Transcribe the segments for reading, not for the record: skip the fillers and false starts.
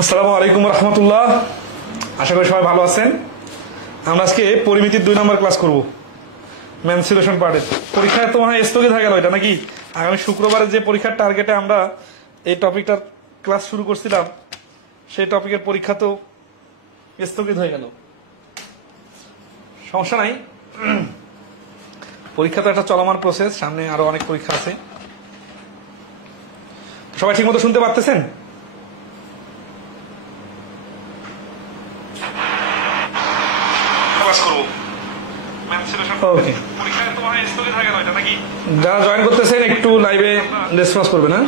আসসালামু আলাইকুম রহমতুল্লাহ। আশা করি সবাই ভালো আছেন। আমরা আজকে পরিমিতির 2 নম্বর ক্লাস করব, মেনসুরেশন পার্টের। পরীক্ষা তো মনে হয় স্থগিত হয়ে গেল, এটা নাকি? আগামী শুক্রবারে যে পরীক্ষার টার্গেটে আমরা এই টপিকটার ক্লাস শুরু করছিলাম, সেই টপিকের পরীক্ষা তো স্থগিত হয়ে গেল। সমস্যা নাই, পরীক্ষা তো একটা চলমান প্রসেস, সামনে আরো অনেক পরীক্ষা আছে। সবাই ঠিক মতো শুনতে পারতেছেন? যারা জয়েন করতেছেন একটু লাইভে রেসপন্স করবে না?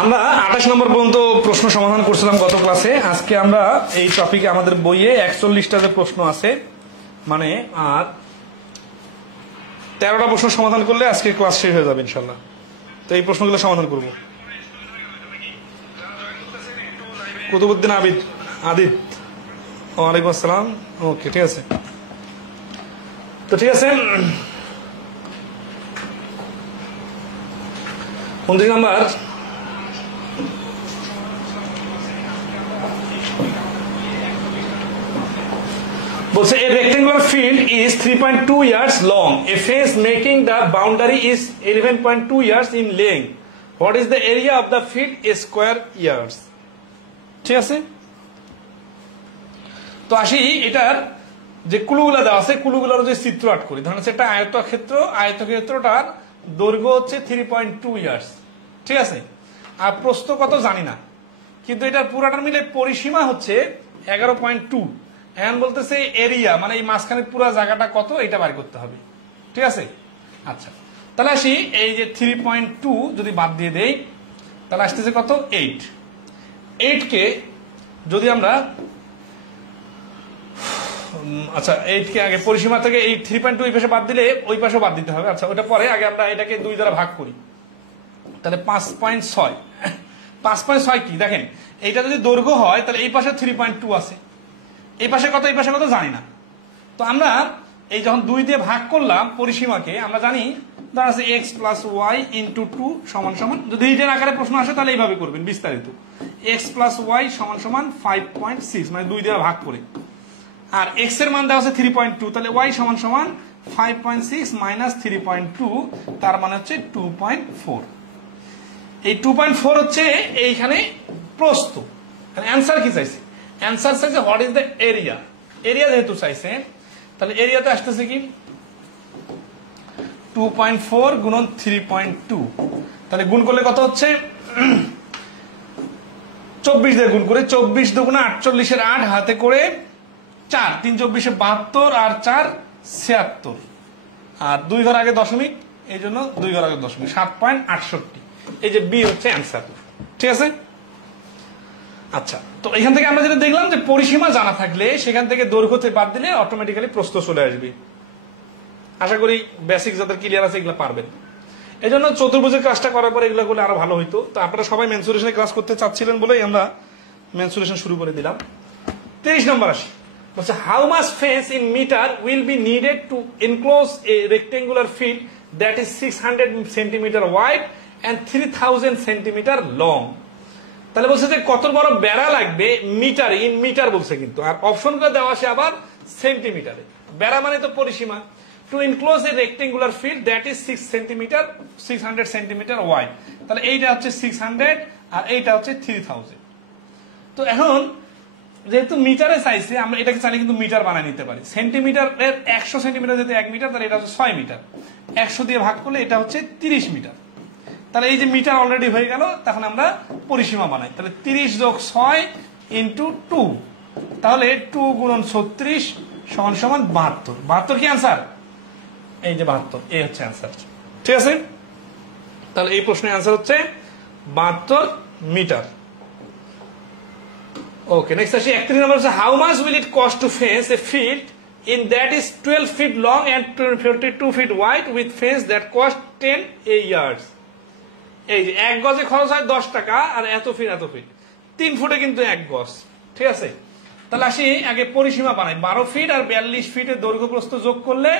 আমরা 28 নম্বর পর্যন্ত প্রশ্ন সমাধান করছিলাম গত ক্লাসে। আজকে আমরা এই টপিকে আমাদের বইয়ে 41টা যে প্রশ্ন আছে, মানে আর 13টা প্রশ্ন সমাধান করলে আজকে ক্লাস শেষ হয়ে যাবে ইনশাল্লাহ। তো এই প্রশ্নগুলো সমাধান করব। কুতুবউদ্দিন আদিত, ওয়ালাইকুম আসসালাম। ওকে, ঠিক আছে। তো ঠিক আছে, 29 নাম্বার বলছে, a rectangular field is 3.2 yards long. A fence making the boundary is 11.2 yards in length. What is the area of the field in square yards? ঠিক আছে, তো আসি এটার যে কুলুগুলা দেওয়া আছে, কুলুগুলার যে চিত্র আট করি। ধরেন একটা আয়তক্ষেত্রটার দৈর্ঘ্য হচ্ছে 3.2 ইয়ার্স, ঠিক আছে। আর প্রস্থ কত জানি না, কিন্তু এটার পুরাটার মিলে পরিসীমা হচ্ছে 11.2। এখন বলতেছে এরিয়া, মানে এই মাঝখানে পুরো জায়গাটা কত, এটা বার করতে হবে, ঠিক আছে। আচ্ছা, তাহলে আসি এই যে 3.2 যদি বাদ দিয়ে দেই, তাহলে আসতেছে কত? 8 কে যদি আমরা, আচ্ছা 8 কে আগে পরিসীমা থেকে এই 3.2 এই পাশে বাদ দিলে ওই পাশেও বাদ দিতে হবে। আচ্ছা, ওটা পরে, আগে আমরা এটাকে 2 দ্বারা ভাগ করি। তাহলে 5.6 কি দেখেন, এইটা যদি দৈর্ঘ্য হয় তাহলে এই পাশে 3.2 আছে, এই পাশে কত, এই পাশে কত জানি না। তো আমরা এই যখন 2 দিয়ে ভাগ করলাম পরিসীমাকে, আমরা জানি ধর আছে x প্লাস ওয়াই ইন্টু 2 সমান সমান, যদি রিটেন আকারে প্রশ্ন আসে তাহলে এইভাবে করবেন বিস্তারিত। x প্লাস ওয়াই সমান সমান 5.6, মানে 2 দিয়ে ভাগ করে। আর x এর মান দেওয়া আছে 3.2, তাহলে y সমান সমান 5.6 মাইনাস 3.2, তার মানে হচ্ছে 2.4। এই 2.4 হচ্ছে এইখানে প্রস্থ। অ্যান্সার কি চাইছে? অ্যান্সার চাইছে what is the area. Area যেহেতু চাইছে, তাহলে এরিয়াতে আসতেছে কি 2.4 গুণন 3.2, তাহলে গুণ করলে কত হচ্ছে 24 দিয়ে গুণ করে, 24 দুগুণে 48 এর 8 হাতে করে 4, 3 24 72 আর 4 76, আর 2 ঘর আগে দশমিক, এই জন্য 2 ঘর আগে দশমিক, 7.68। এই যে বি হচ্ছে অ্যান্সার, ঠিক আছে। আচ্ছা, তো এখান থেকে আমরা যেটা দেখলাম যে পরিসীমা জানা থাকলে সেখান থেকে দৈর্ঘ্যতে বাদ দিলে অটোমেটিক্যালি প্রস্থ চলে আসবে। আশা করি বেসিক যাদের ক্লিয়ার আছে এগুলো পারবেন। এই জন্য চতুর্ভুজের কাজটা করার পরে এগুলো করলে আরো ভালো হইতো। তো আপনারা সবাই মেনসুরেশনের ক্লাস করতে চাচ্ছিলেন বলেই আমরা মেনসুরেশন শুরু করে দিলাম। 23 নম্বর আসি, বলছে how much fence in metre will be needed to enclose a rectangular field that is 600 centimetre wide and 3000 centimetre long. তাহলে বলছে যে কত বড় বেড়া লাগবে মিটার, ইন মিটার বলছে কিন্তু, আর অপশনগুলো দেওয়া আছে আবার সেন্টিমিটারে। বেড়া মানে তো পরিসীমা। To enclose a rectangular field that is 600 centimetre wide, তাহলে এইটা হচ্ছে 600 আর এইটা হচ্ছে 3000। তো এখন যেহেতু মিটারে চাইছে, আমরা এটাকে চাইলে কিন্তু মিটার বানায় নিতে পারি। সেন্টিমিটারের 100 সেন্টিমিটার যেহেতু 1 মিটার, তাহলে এটা হচ্ছে 6 মিটার। 100 দিয়ে ভাগ করলে এটা হচ্ছে 30 মিটার। তাহলে এই যে মিটার অলরেডি হয়ে গেল, তখন আমরা পরিসীমা বানাই। তাহলে 30 যোগ 6 ইন্টু 2, তাহলে 2 গুণন 36 সমান সমান 72। 72 কি অ্যান্সার? এই যে 72, এই হচ্ছে অ্যান্সার, ঠিক আছে। তাহলে এই প্রশ্নের অ্যান্সার হচ্ছে 72 মিটার। ওকে, নেক্সট আসি 31 নম্বর। How much will it cost to fence a field in that is 12 feet long and 42 feet wide with fence that cost 10 yards? এই যে 1 গজে খরচ হয় 10 টাকা, আর এত ফিট 3 ফুটে কিন্তু 1 গজ, ঠিক আছে। তাহলে আসি আগে পরিসীমা বানাই। 12 ফিট আর 42 ফিটের দৈর্ঘ্য প্রস্থ যোগ করলে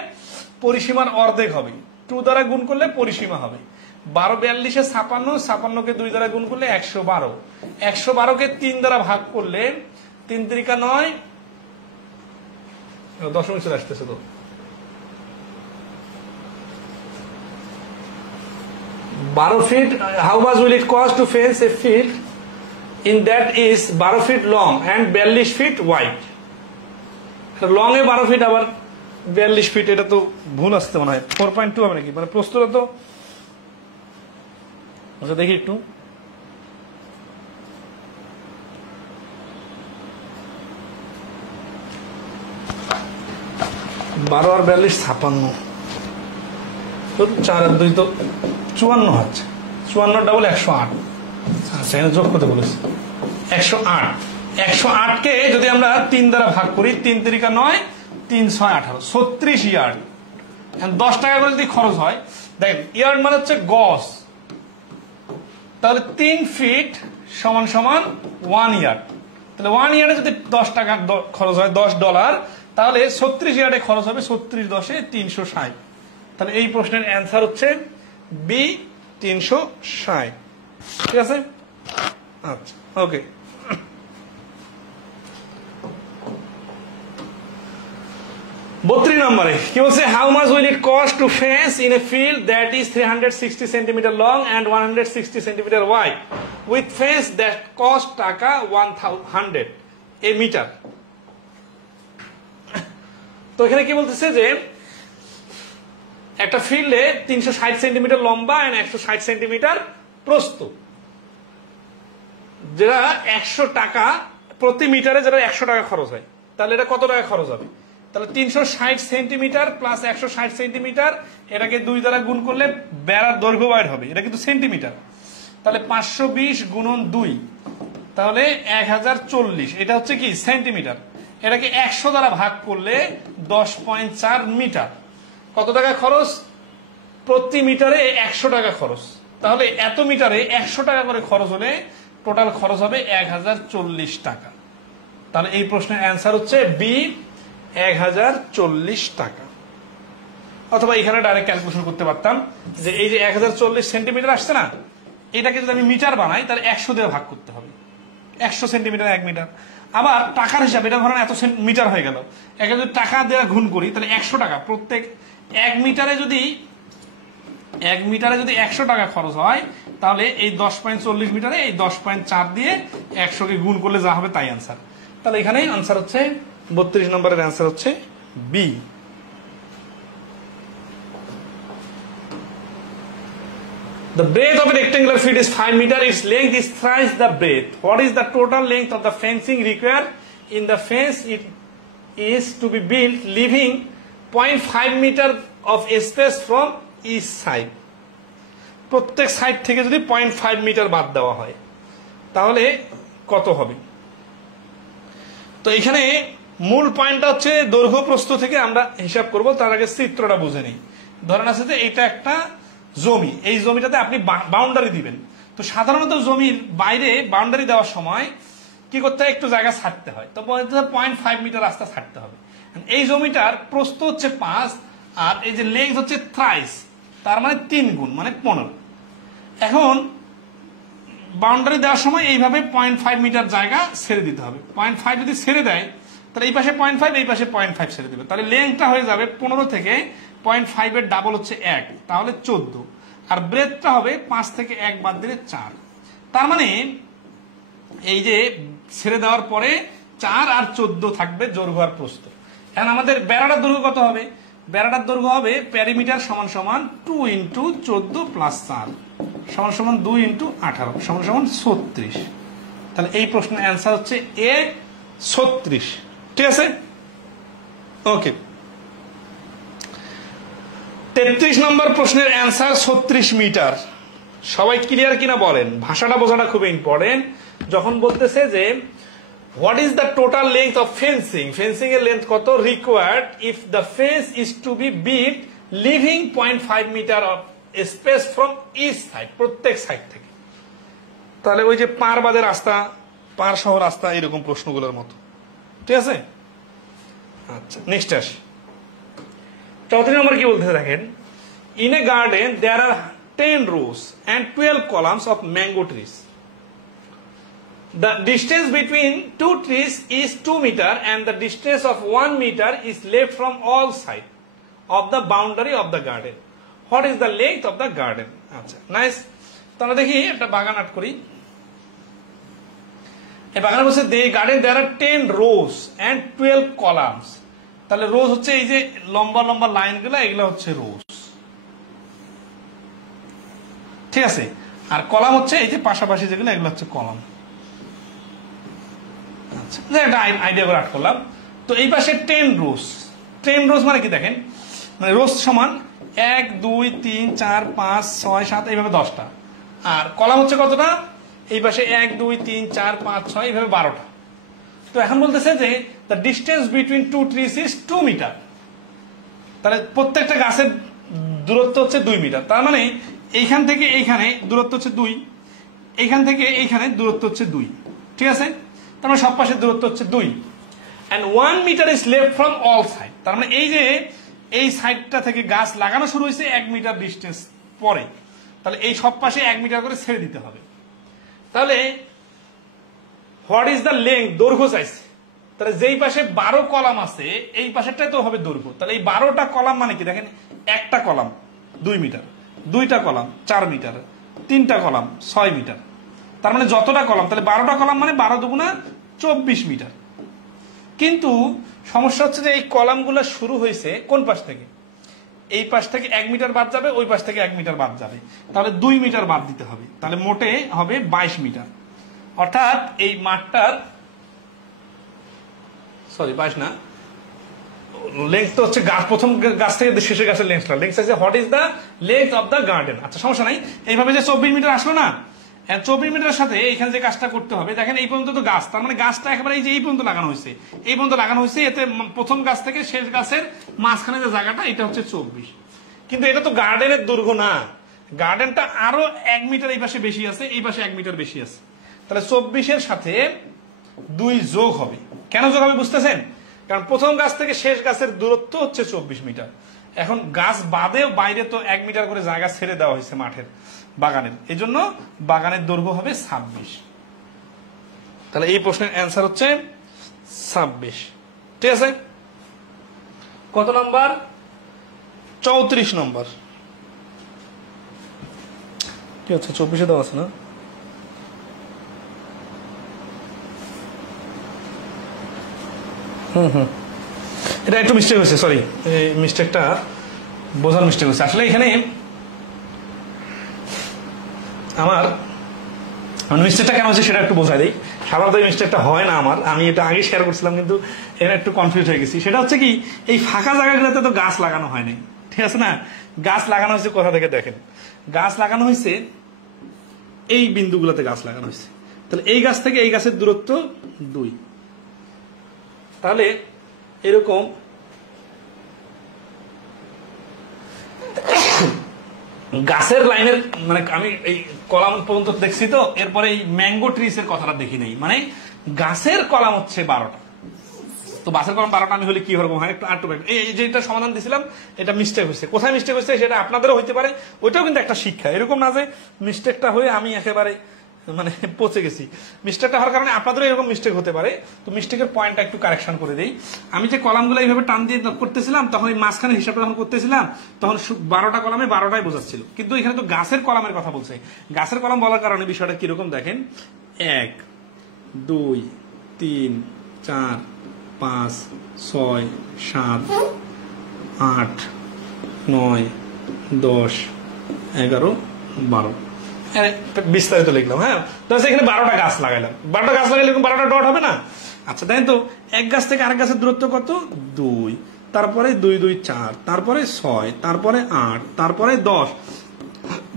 পরিসীমার অর্ধেক হবে, 2 দ্বারা গুণ করলে পরিসীমা হবে। 12 42 56, 56 কে 2 দ্বারা গুণ করলে 112, 112 কে 3 দ্বারা ভাগ করলে 3 3 9, দশমিক চলে আসতেছে তো, 12 feet. How much will it cost to fence a field in that is 12 feet long and 42 feet wide? Long a 12 feet আবার 42 ফিট, এটা তো ভুল আসতে মনে হয়। 4.2 হবে নাকি, মানে প্রস্তুতটা তো, আচ্ছা দেখি একটু। বারো আর 42 56, 4 আর 2 তো 54 হচ্ছে, 54 ডাবল 108, সেখানে যোগ করতে বলেছি 108। 108 কে যদি আমরা 3 দ্বারা ভাগ করি, 3 3 9, 3 6 18, 36 ইয়ার্ড। 10 টাকা করে যদি খরচ হয়, দেখেন ইয়ার্ড মানে হচ্ছে গজ, তাহলে 3 ফিট সমান সমান 1 ইয়ার্ড। তাহলে 1 ইয়ার্ডে যদি 10 টাকা খরচ হয়, $10, তাহলে 36 ইয়ার্ডে খরচ হবে 36 10 360। তাহলে এই প্রশ্নের অ্যান্সার হচ্ছে বি 360। ঠিক আছে, আচ্ছা ওকে। বত্রিশ নম্বরে কি বলছে, how much will it cost to fence in a field that is 360 centimetre long and 160 centimetre wide with fence that cost টাকা 100 এ মিটার। তো এখানে কি বলতেছে যে একটা ফিল্ডে 360 সেন্টিমিটার লম্বা এন্ড 160 সেন্টিমিটার প্রস্থ, যেটা 100 টাকা প্রতি মিটারে, যেটা 100 টাকা খরচ হয়, তাহলে এটা কত টাকা খরচ হবে? তাহলে 360 সেন্টিমিটার প্লাস 160 সেন্টিমিটার, এটাকে 2 দ্বারা গুণ করলে বেড়ার দৈর্ঘ্য বাইর হবে, এটা কিন্তু সেন্টিমিটার। তাহলে 520 গুণন 2, তাহলে 1040, এটা হচ্ছে কি সেন্টিমিটার। এটাকে 100 দ্বারা ভাগ করলে 10.4 মিটার। কত টাকা খরচ? প্রতি মিটারে 100 টাকা খরচ। তাহলে এত মিটারে 100 টাকা করে খরচ হলে টোটাল খরচ হবে 1040 টাকা। তাহলে এই প্রশ্নের অ্যান্সার হচ্ছে বি 1040 টাকা। অথবা এখানে ডাইরেক্ট ক্যালকুলেশন করতে পারতাম যে এই যে 1040 সেন্টিমিটার আসছে না, এটাকে যদি আমি মিটার বানাই তাহলে 100 দিয়ে ভাগ করতে হবে। 100 সেন্টিমিটার 1 মিটার। আবার টাকার হিসাবে এটা ধরেন এত মিটার হয়ে গেল, একে যদি টাকা দেওয়া গুণ করি তাহলে 100 টাকা প্রত্যেক 1 মিটারে যদি 100 টাকা খরচ হয়, তাহলে এই 10.40 মিটারে এই 10.4 দিয়ে 100 কে গুণ করলে যা হবে তাই আনসার। তাহলে এখানে আনসার হচ্ছে 32 নম্বরের আনসার হচ্ছে B. The breadth of a rectangular field is 5 meter. Its length is thrice the breadth. What is the total length of the fencing required in the fence? It is to be built leaving 0.5 meter of space from each side. প্রত্যেক side থেকে যদি 0.5 metre বাদ দেওয়া হয় তাহলে কত হবে? তো এখানে মূল পয়েন্টটা হচ্ছে দৈর্ঘ্য প্রস্থ থেকে আমরা হিসাব করব। তার আগে চিত্রটা বুঝে নিই। ধরেন আছে যে এটা একটা জমি, এই জমিটাতে আপনি বাউন্ডারি দিবেন। তো সাধারণত জমির বাইরে বাউন্ডারি দেওয়ার সময় কি করতে হয়, একটু জায়গা ছাড়তে হয়। তো 0.5 মিটার রাস্তা ছাড়তে হবে। এই জমিটার প্রস্থ হচ্ছে 5 আর এই যে লেন্থ হচ্ছে থ্রাইস, তার মানে 3 গুণ মানে 15। এখন বাউন্ডারি দেওয়ার সময় এইভাবে 0.5 মিটার জায়গা ছেড়ে দিতে হবে। 0.5 যদি ছেড়ে দেয় তাহলে এই পাশে 0.5, এই পাশে 0.5 ছেড়ে দেবে। তাহলে লেন্থটা হয়ে যাবে 15 থেকে 0.5 এর ডাবল হচ্ছে 1, তাহলে 14। আর ব্রেথটা হবে 5 থেকে 1 বাদ দিলে 4। তার মানে এই যে ছেড়ে দেওয়ার পরে 4 আর 14 থাকবে দৈর্ঘ্য আর প্রস্থ। এখন আমাদের বেড়াটার দৈর্ঘ্য কত হবে? বেড়াটার দৈর্ঘ্য হবে প্যারিমিটার সমান সমান 2 × 14 + 4 সমান সমান 2 × 18 সমান সমান 36। তাহলে এই প্রশ্নের অ্যান্সার হচ্ছে এ 36। ঠিক আছে, ওকে। 33 নম্বর প্রশ্নের অ্যান্সার 36 মিটার। সবাই ক্লিয়ার কিনা বলেন? ভাষাটা বোঝাটা খুব ইম্পর্টেন্ট। যখন বলতেছে যে what is the total length of fencing, fencing এর লেন্থ কত required if the fence is to be built leaving 0.5 metre of space from each side, প্রত্যেক সাইড থেকে। তাহলে ওই যে পার বাদে রাস্তা, পার সহ রাস্তা, এরকম প্রশ্নগুলোর মতো। ঠিক আছে। আচ্ছা নেক্সট আসি, 34 নম্বর কি বলতেছে দেখেন, in a garden there are 10 rows and 12 columns of mango trees. The distance between two trees is 2 meter and the distance of 1 meter is left from all sides of the boundary of the garden. What is the length of the garden? আচ্ছা nice. তাহলে দেখি একটা বাগান art করি। এই বাগানে বলছে the garden there are 10 rows and 12 columns। তাহলে রোজ হচ্ছে এই যে লম্বা লম্বা লাইনগুলো, এগুলো হচ্ছে রোজ, ঠিক আছে। আর কলাম হচ্ছে এই যে পাশাপাশি যেগুলো, এগুলো হচ্ছে কলাম। আচ্ছা একটা আইডিয়া করে আর্ট করলাম। তো এই পাশে 10 rows, 10 rows মানে কি দেখেন, মানে রোজ সমান 1 2 3 4 5 6 7 এইভাবে 10টা, আর কলাম হচ্ছে কতটা, এই পাশে 1 2 3 4 5 6 এইভাবে 12টা। তো এখন বলতেছে যে the distance between two trees is 2 metre. তাহলে প্রত্যেকটা গাছের দূরত্ব হচ্ছে 2 মিটার। তার মানে এইখান থেকে এইখানে দূরত্ব হচ্ছে 2, এইখান থেকে এইখানে দূরত্ব হচ্ছে 2, ঠিক আছে। তার মানে সব পাশের দূরত্ব হচ্ছে 2 and 1 metre is left from all side. তার মানে এই যে এই সাইডটা থেকে গাছ লাগানো শুরু হয়েছে 1 মিটার ডিস্টেন্স পরে, তাহলে এই সব পাশে 1 মিটার করে ছেড়ে দিতে হবে। তাহলে হোয়াট ইজ দ্য লেংথ, দৈর্ঘ্য চাইছে। তাহলে যেই পাশে 12 কলাম আছে এই পাশেরটাই তো হবে দৈর্ঘ্য। তাহলে এই 12টা কলাম মানে কি দেখেন, একটা কলাম 2 মিটার, 2টা কলাম 4 মিটার, 3টা কলাম 6 মিটার। তার মানে যতটা কলাম, তাহলে 12টা কলাম মানে 12 দুগুণা 24 মিটার। কিন্তু সমস্যা হচ্ছে যে এই কলামগুলো শুরু হয়েছে কোন পাশ থেকে, এই পাশ থেকে 1 মিটার বাদ যাবে, ওই পাশ থেকে 1 মিটার বাদ যাবে, তাহলে 2 মিটার বাদ দিতে হবে। তাহলে মোটে হবে 22 মিটার। অর্থাৎ এই মাঠটার, সরি 22 না, লেন্থ তো হচ্ছে গাছ, প্রথম গাছ থেকে শেষের গাছের লেন্থটা, লেন্থ আছে what is the length of the garden. আচ্ছা সমস্যা নাই, এইভাবে যে 24 মিটার আসলো না, 24 মিটারের সাথে এখানে যে কাজটা করতে হবে দেখেন, এই পর্যন্ত তো গাছ, তার মানে গাছটা একেবারে এই যে এই পর্যন্ত লাগানো হয়েছে, এই পর্যন্ত লাগানো হয়েছে, এতে প্রথম গাছ থেকে শেষ গাছের মাঝখানে যে জায়গাটা এটা হচ্ছে 24। কিন্তু এটা তো গার্ডেনের দৈর্ঘ্য না, গার্ডেনটা আরো 1 মিটার এই পাশে বেশি আছে, এই পাশে 1 মিটার বেশি আছে। তাহলে 24-এর সাথে 2 যোগ হবে। কেন যোগ হবে বুঝতেছেন? কারণ প্রথম গাছ থেকে শেষ গাছের দূরত্ব হচ্ছে 24 মিটার। এখন গাছ বাদেও বাইরে তো 1 মিটার করে জায়গা ছেড়ে দেওয়া হয়েছে মাঠের, বাগানের, এই জন্য বাগানের দৈর্ঘ্য হবে 26। তাহলে এই প্রশ্নের অ্যান্সার হচ্ছে 26, ঠিক আছে। কত নাম্বার? 34 নম্বর। কি হচ্ছে 24-এ দেওয়া আছে না? এটা একটু মিস্টেক হয়েছে, সরি, এই মিস্টেকটা বোঝার মিস্টেক হয়েছে। আসলে এখানে আমার মিস্টেকটা কেন হচ্ছে সেটা একটু বোঝাই দিই। সাধারণত এই মিস্টেকটা হয় না আমার, আমি এটা আগে শেয়ার করছিলাম কিন্তু এখানে একটু কনফিউজ হয়ে গেছি। সেটা হচ্ছে কি, এই ফাঁকা জায়গাগুলোতে তো গাছ লাগানো হয়নি, ঠিক আছে না। গাছ লাগানো হয়েছে কোথা থেকে দেখেন, গাছ লাগানো হয়েছে এই বিন্দুগুলোতে গাছ লাগানো হয়েছে। তাহলে এই গাছ থেকে এই গাছের দূরত্ব 2। তাহলে এরকম গাছের লাইনের, মানে আমি এই কলাম পর্যন্ত দেখছি তো, এরপরে এই ম্যাঙ্গো ট্রিস এর কথাটা দেখি নাই। মানে গাছের কলাম হচ্ছে 12টা, তো গাছের কলাম 12টা আমি হলে কি রকম হয় একটু আটটু, এই যেটা সমাধান দিছিলাম এটা মিস্টেক হয়েছে। কোথায় মিস্টেক হয়েছে সেটা আপনাদেরও হইতে পারে, ওইটাও কিন্তু একটা শিক্ষা। এরকম না যে মিস্টেকটা হয়ে আমি একেবারে মানে পচে গেছি, মিস্টেকটা হওয়ার কারণে আপনাদেরও এরকম মিস্টেক হতে পারে। তো মিস্টেকের পয়েন্টটা একটু কারেকশন করে দেই। আমি যে কলামগুলো এইভাবে টান দিয়ে করতেছিলাম, তখন এই মাঝখানে হিসাবটা যখন করতেছিলাম তখন 12টা কলামে 12টাই বোঝাচ্ছিল, কিন্তু এখানে তো গাছের কলামের কথা বলছে। গাছের কলাম বলার কারণে বিষয়টা কিরকম দেখেন, 1 2 3 4 5 6 7 8 9 10 11 12 বিস্তারিত লিখলাম। হ্যাঁ, এখানে 12টা গাছ লাগাইলাম, 12টা গাছ লাগাইলে 12টা ডট হবে না। আচ্ছা দেখেন তো, এক গাছ থেকে আরেক গাছের দূরত্ব কত, 2, তারপরে 2 2 4, তারপরে 6, তারপরে 8, তারপরে 10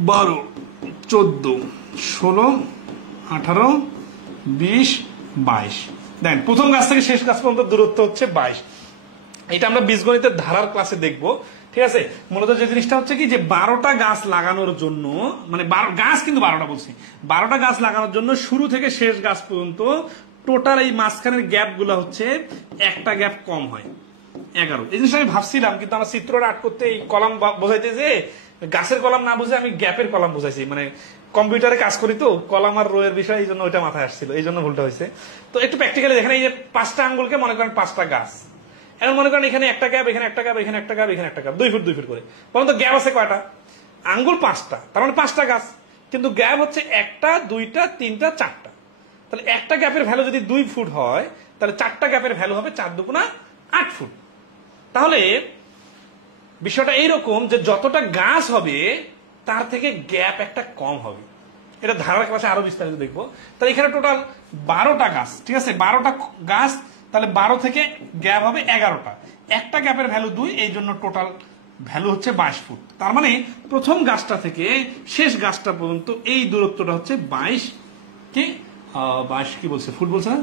12 14 16 18 20 22। দেখেন প্রথম গাছ থেকে শেষ গাছ পর্যন্ত দূরত্ব হচ্ছে 22। এটা আমরা বীজগণিতের ধারার ক্লাসে দেখবো, ঠিক আছে। মূলত যে জিনিসটা হচ্ছে কি, যে 12টা গাছ লাগানোর জন্য, মানে গাছ কিন্তু 12টা বলছি, 12টা গাছ লাগানোর জন্য শুরু থেকে শেষ গাছ পর্যন্ত টোটাল এই মাঝখানের গ্যাপ গুলা হচ্ছে একটা গ্যাপ কম হয় 11। এই জিনিসটা আমি ভাবছিলাম, কিন্তু আমার চিত্রটা আর্ট করতে এই কলাম বোঝাইতে যে গাছের কলাম না বুঝে আমি গ্যাপের কলাম বুঝাইছি, মানে কম্পিউটারে কাজ করি তো কলাম আর রো এর বিষয়, এই জন্য ওইটা মাথায় আসছিল, এই জন্য ভুলটা হয়েছে। তো একটু প্র্যাকটিক্যালি দেখেন, এই যে 5টা আঙ্গুলকে মনে করেন 5টা গাছ, এখন মনে করেন এখানে একটা গ্যাপ, এখানে একটা গ্যাপ, এখানে একটা গ্যাপ, এখানে একটা গ্যাপ, 2 ফুট 2 ফুট করে, বলুন তো গ্যাপ আছে কয়টা? আঙ্গুল 5টা, তার মানে 5টা গাছ, কিন্তু গ্যাপ হচ্ছে 1টা 2টা 3টা 4টা। তাহলে একটা গ্যাপের ভ্যালু যদি 2 ফুট হয়, তাহলে 4টা গ্যাপের ভ্যালু হবে 4 দুগুণা 8 ফুট। তাহলে বিষয়টা এইরকম যে যতটা গাছ হবে তার থেকে গ্যাপ একটা কম হবে। এটা ধারার ক্লাসে আরো বিস্তারিত দেখবো। তাহলে এখানে টোটাল 12টা গাছ, ঠিক আছে, 12টা গাছ, তাহলে 12 থেকে গ্যাপ হবে 11টা, একটা গ্যাপের ভ্যালু 2, এই জন্য টোটাল ভ্যালু হচ্ছে 22 ফুট। তার মানে প্রথম গাছটা থেকে শেষ গাছটা পর্যন্ত এই দূরত্বটা হচ্ছে 22 কি 22 কি বলছে, ফুট বলছে না,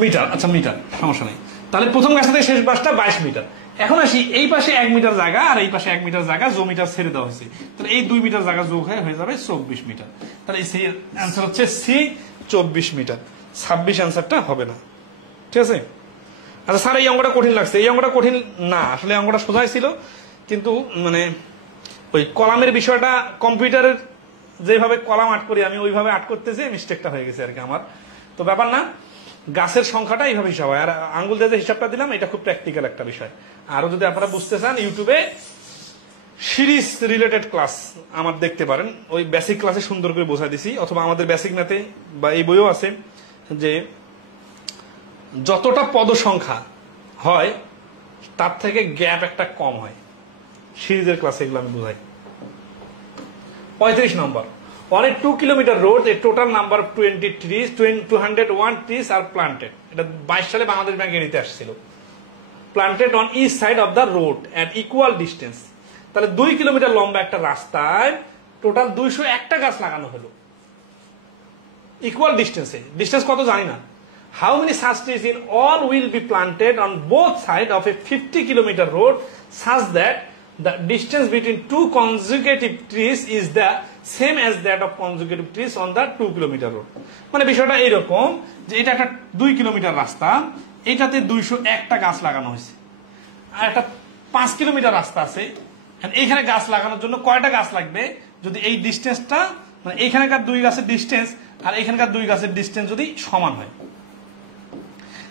মিটার, আচ্ছা মিটার, সমস্যা নেই। তাহলে প্রথম গাছটা থেকে শেষ গাছটা 22 মিটার। এখন আসি এই পাশে 1 মিটার জায়গা আর এই পাশে 1 মিটার জায়গা মিটার ছেড়ে দেওয়া হয়েছে, তাহলে এই 2 মিটার জায়গা যোগ হয়ে যাবে 24 মিটার। তাহলে এই অ্যান্সার হচ্ছে সি 24 মিটার, 26 অ্যান্সারটা হবে না, ঠিক আছে। আচ্ছা স্যার এই অঙ্কটা কঠিন লাগছে, এই অঙ্কটা কঠিন না, আসলে অঙ্কটা সোজাই ছিল, কিন্তু মানে ওই কলামের বিষয়টা কম্পিউটারের যেভাবে কলাম আর্ট করি আমি ওইভাবে আর্ট করতে যেয়ে মিস্টেকটা হয়ে গেছে আর কি আমার। তো ব্যাপার না, গাছের সংখ্যাটা এইভাবে হিসাব হয়, আর আঙ্গুল দিয়ে যে হিসাবটা দিলাম এটা খুব প্র্যাকটিক্যাল একটা বিষয়। আরো যদি আপনারা বুঝতে চান ইউটিউবে সিরিজ রিলেটেড ক্লাস আমার দেখতে পারেন, ওই বেসিক ক্লাসে সুন্দর করে বোঝাই দিছি, অথবা আমাদের বেসিক ম্যাথে বা এই বইও আছে যে যতটা পদ সংখ্যা হয় তার থেকে গ্যাপ একটা কম হয়, সিরিজের ক্লাসে এগুলো আমি বোঝাই। 35 নম্বর, on a 2 kilometer road a total number of 201 trees are planted। এটা 22 সালে বাংলাদেশ ব্যাংকে নিতে আসছিল। planted on each side of the road at equal distance। তাহলে 2 কিলোমিটার লম্বা একটা রাস্তায় টোটাল 201টা গাছ লাগানো হলো ইকুয়াল ডিস্টেন্সে। ডিস্টেন্স কত জানি না। How many such trees in all will be planted on both sides of a 50 kilometer road such that the distance between two consecutive trees is the same as that of consecutive trees on the 2 kilometer road। মানে বিষয়টা এইরকম যে এটা একটা 2 kilometre রাস্তা, এটাতে 201টা গাছ লাগানো হয়েছে, আর একটা 5 কিলোমিটার রাস্তা আছে, এইখানে গাছ লাগানোর জন্য কয়টা গাছ লাগবে যদি এই ডিস্টেন্সটা, মানে এইখানকার 2 গাছের ডিস্টেন্স আর এইখানকার 2 গাছের ডিস্টেন্স যদি সমান হয়,